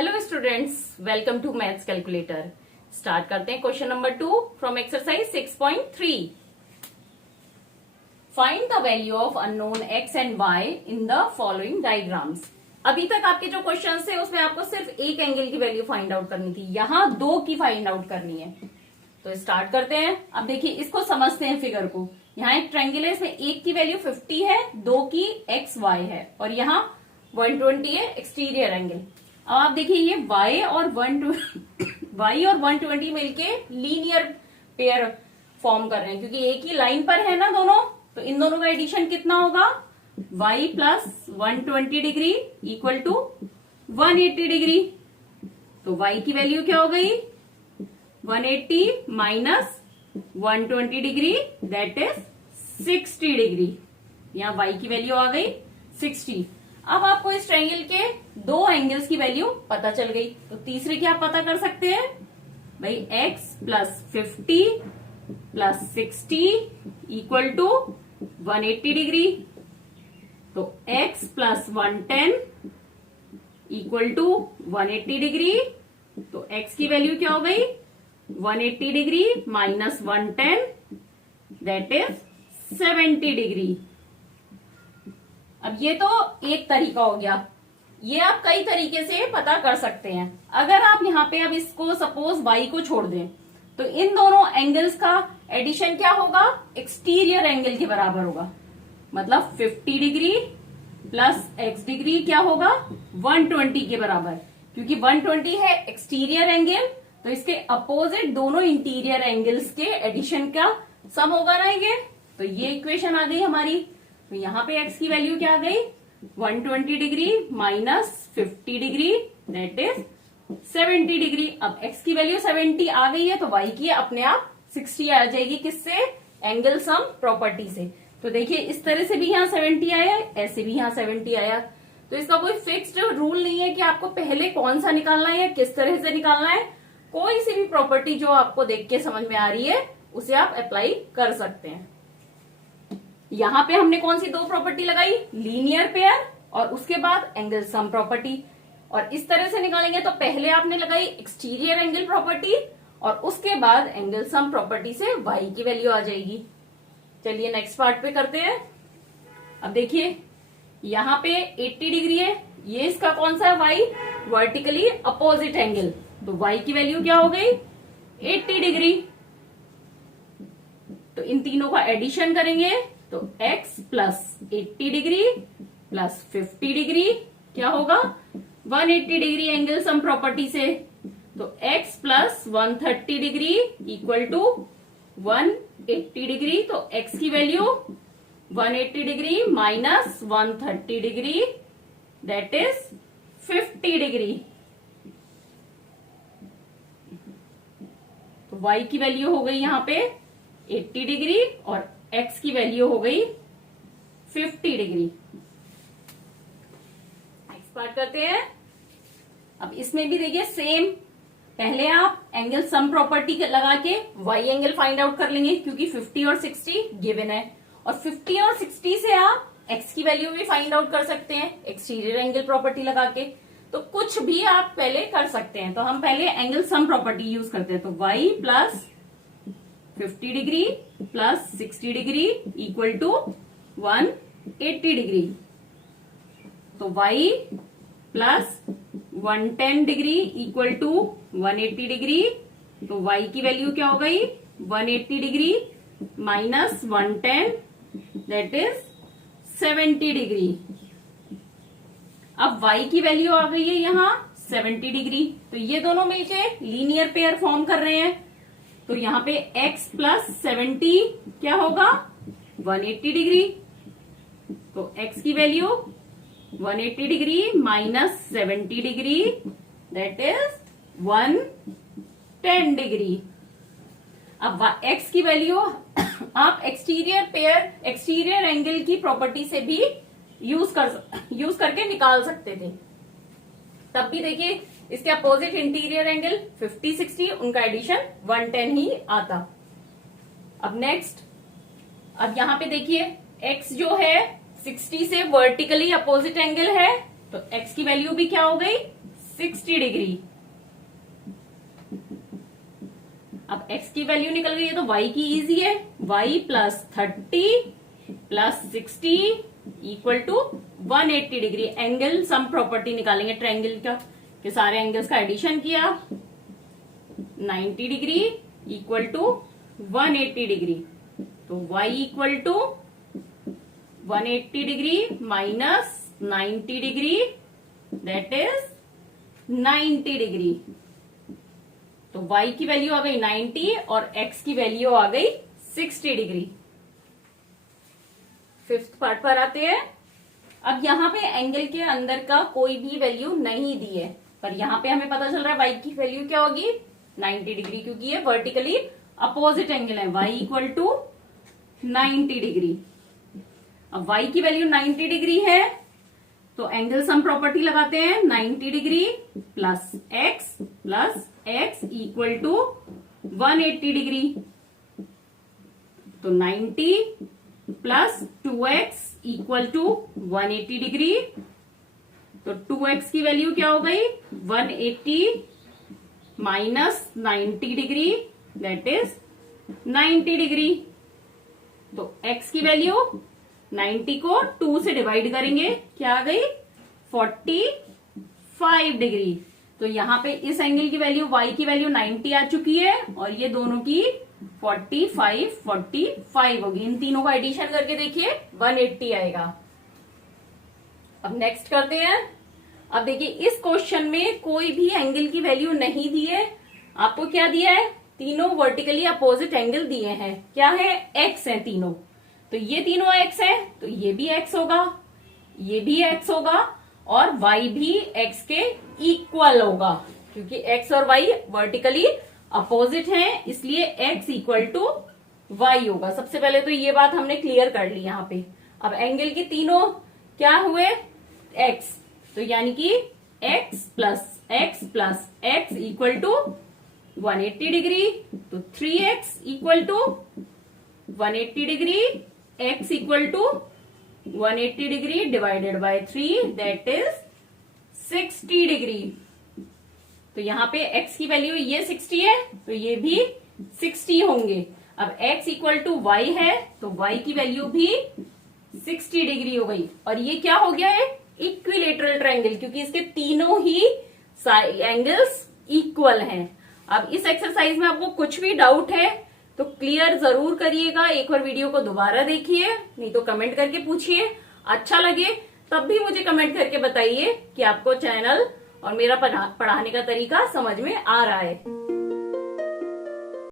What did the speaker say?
Hello students, welcome to maths calculator. Start करते हैं question number 2 from exercise 6.3। Find the value of unknown x and y in the following diagrams. अभी तक आपके जो question थे उसमें आपको सिर्फ एक एंगल की वैल्यू फाइंड आउट करनी थी, यहाँ दो की फाइंड आउट करनी है। तो स्टार्ट करते हैं। अब देखिए, इसको समझते हैं फिगर को। यहाँ एक ट्रायंगल है, इसमें एक की वैल्यू 50 है, दो की एक्स वाई है और यहाँ 120 है एक्सटीरियर एंगल। अब आप देखिए, ये y और 120 मिलके लीनियर पेयर फॉर्म कर रहे हैं, क्योंकि एक ही लाइन पर है ना दोनों। तो इन दोनों का एडिशन कितना होगा? y plus 120 degree equal to 180 degree. तो y की वैल्यू क्या हो गई? 180 minus 120 degree, that is 60 degree. यहाँ y की वैल्यू आ गई 60। अब आपको इस ट्रायंगल के दो एंगल्स की वैल्यू पता चल गई, तो तीसरे की आप पता कर सकते हैं भाई। x plus 50 plus 60 equal to 180 degree. तो x plus 110 equal to 180 degree. तो x की वैल्यू क्या हो गई? 180 degree minus 110, that is 70 degree. अब ये तो एक तरीका हो गया, ये आप कई तरीके से पता कर सकते हैं। अगर आप यहाँ पे अब इसको सपोज y को छोड़ दें, तो इन दोनों एंगल्स का एडिशन क्या होगा? एक्सटीरियर एंगल के बराबर होगा। मतलब 50 डिग्री प्लस x डिग्री क्या होगा? 120 के बराबर, क्योंकि 120 है एक्सटीरियर एंगल, तो इसके अपोजिट दोनों इंटीरियर एंगल्स के एडिशन का सम होगा ना ये। तो ये इक्वेशन आ गई हमारी। तो यहाँ पे x की वैल्यू क्या आ गई? 120 degree minus 50 degree, that is 70 degree. अब x की वैल्यू 70 आ गई है, तो y की अपने आप 60 आ जाएगी। किससे? एंगल सम प्रॉपर्टी से। तो देखिए, इस तरह से भी यहाँ 70 आया, ऐसे भी यहाँ 70 आया। तो इसका कोई फिक्स्ड रूल नहीं है कि आपको पहले कौन सा निकालना है या किस तरह से निकालना है। कोई सी भी प्रॉपर्टी जो आपको देख के समझ में आ रही है उसे आप अप्लाई कर सकते हैं। यहाँ पे हमने कौन सी दो प्रॉपर्टी लगाई? लीनियर पेयर और उसके बाद एंगल सम प्रॉपर्टी। और इस तरह से निकालेंगे तो पहले आपने लगाई एक्सटीरियर एंगल प्रॉपर्टी और उसके बाद एंगल सम प्रॉपर्टी से y की वैल्यू आ जाएगी। चलिए नेक्स्ट पार्ट पे करते हैं। अब देखिए, यहाँ पे 80 डिग्री है, ये इसका कौन सा है? y, vertically opposite angle. तो y की वैल्यू क्या हो गई? 80 डिग्री। तो इन तीनों का एडिशन करेंगे तो x plus 80 degree plus 50 degree क्या होगा? 180 डिग्री एंगल सम प्रॉपर्टी से। तो x plus 130 degree equal to 180 degree. तो x की value 180 degree minus 130 degree, that is 50 degree. तो y की वैल्यू हो गई यहाँ पे 80 डिग्री और x की वैल्यू हो गई 50 डिग्री। नेक्स्ट पार्ट करते हैं। अब इसमें भी देखिए सेम, पहले आप एंगल सम प्रॉपर्टी लगा के y एंगल फाइंड आउट कर लेंगे, क्योंकि 50 और 60 गिवन है। और 50 और 60 से आप x की वैल्यू भी फाइंड आउट कर सकते हैं एक्सटीरियर एंगल प्रॉपर्टी लगा के। तो कुछ भी आप पहले कर सकते हैं। तो हम पहले एंगल सम प्रॉपर्टी यूज करते हैं। तो y plus 50 degree plus 60 degree equal to 180 degree. तो y plus 110 degree equal to 180 degree. तो y की वैल्यू क्या हो गई? 180 degree minus 110, that is 70 degree. अब y की वैल्यू आ गई है यहाँ 70 डिग्री। तो ये दोनों मिलके लीनियर पेयर फॉर्म कर रहे हैं। तो यहाँ पे x प्लस 70 क्या होगा? 180 डिग्री। तो x की value 180 degree minus 70 degree, that is 110 degree. अब x की वैल्यू आप एक्सटीरियर एंगल की प्रॉपर्टी से भी यूज करके निकाल सकते थे। तब भी देखिए, इसके अपोजिट इंटीरियर एंगल 50, 60, उनका एडिशन 110 ही आता। अब नेक्स्ट, अब यहाँ पे देखिए x जो है 60 से वर्टिकली अपोजिट एंगल है, तो x की वैल्यू भी क्या हो गई? 60 डिग्री। अब x की वैल्यू निकल गई है तो y की इजी है, y plus 30 plus 60 equal to 180 degree. Angle sum property निकालेंगे ट्रायंगल का, के सारे एंगल्स का एडिशन किया, 90 डिग्री इक्वल टू 180 डिग्री। तो y equal to 180 degree minus 90 degree, that is 90 degree. तो y की वैल्यू आ गई 90 और x की वैल्यू आ गई 60 डिग्री। फिफ्थ पार्ट पर आते हैं। अब यहाँ पे एंगल के अंदर का कोई भी वैल्यू नहीं दी है, पर यहाँ पे हमें पता चल रहा है y की वैल्यू क्या होगी 90 डिग्री, क्योंकि ये वर्टिकली अपोजिट एंगल है। y equal to 90 degree. अब y की वैल्यू 90 डिग्री है तो एंगल सम प्रॉपर्टी लगाते हैं, 90 degree plus x equal to 180 degree. तो 90 plus 2x equal to 180 degree. तो 2x की वैल्यू क्या हो गई 180 minus 90 degree, that is 90 degree. तो x की वैल्यू 90 को 2 से डिवाइड करेंगे, क्या आ गई 45 डिग्री। तो यहाँ पे इस एंगल की वैल्यू y की वैल्यू 90 आ चुकी है और ये दोनों की 45 होगी। इन तीनों का एडिशन करके देखिए 180 आएगा। अब नेक्स्ट करते हैं। अब देखिए इस क्वेश्चन में कोई भी एंगल की वैल्यू नहीं दी है, आपको क्या दिया है, तीनों वर्टिकली अपोजिट एंगल दिए हैं। क्या है, x है तीनों। तो ये तीनों x है तो ये भी x होगा, ये भी x होगा और y भी x के इक्वल होगा, क्योंकि x और y वर्टिकली अपोजिट हैं, इसलिए x इक्वल टू y होगा। सबसे पहले तो ये बात हमने क्लियर कर ली यहाँ पे। अब एंगल के तीनों क्या हुए x, तो यानी कि x plus x equal to 180 degree. तो 3x equal to 180 degree, x equal to 180 degree divided by 3, that is 60 degree. तो यहाँ पे x की वैल्यू ये 60 है तो ये भी 60 होंगे। अब x इक्वल टू y है तो y की वैल्यू भी 60 डिग्री हो गई। और ये क्या हो गया है, इक्विलेटरल ट्रायंगल, क्योंकि इसके तीनों ही एंगल्स इक्वल हैं। अब इस एक्सरसाइज में आपको कुछ भी डाउट है तो क्लियर जरूर करिएगा, एक बार वीडियो को दोबारा देखिए, नहीं तो कमेंट करके पूछिए। अच्छा लगे तब भी मुझे कमेंट करके बताइए कि आपको चैनल और मेरा पढ़ाने का तरीका समझ में आ रहा है।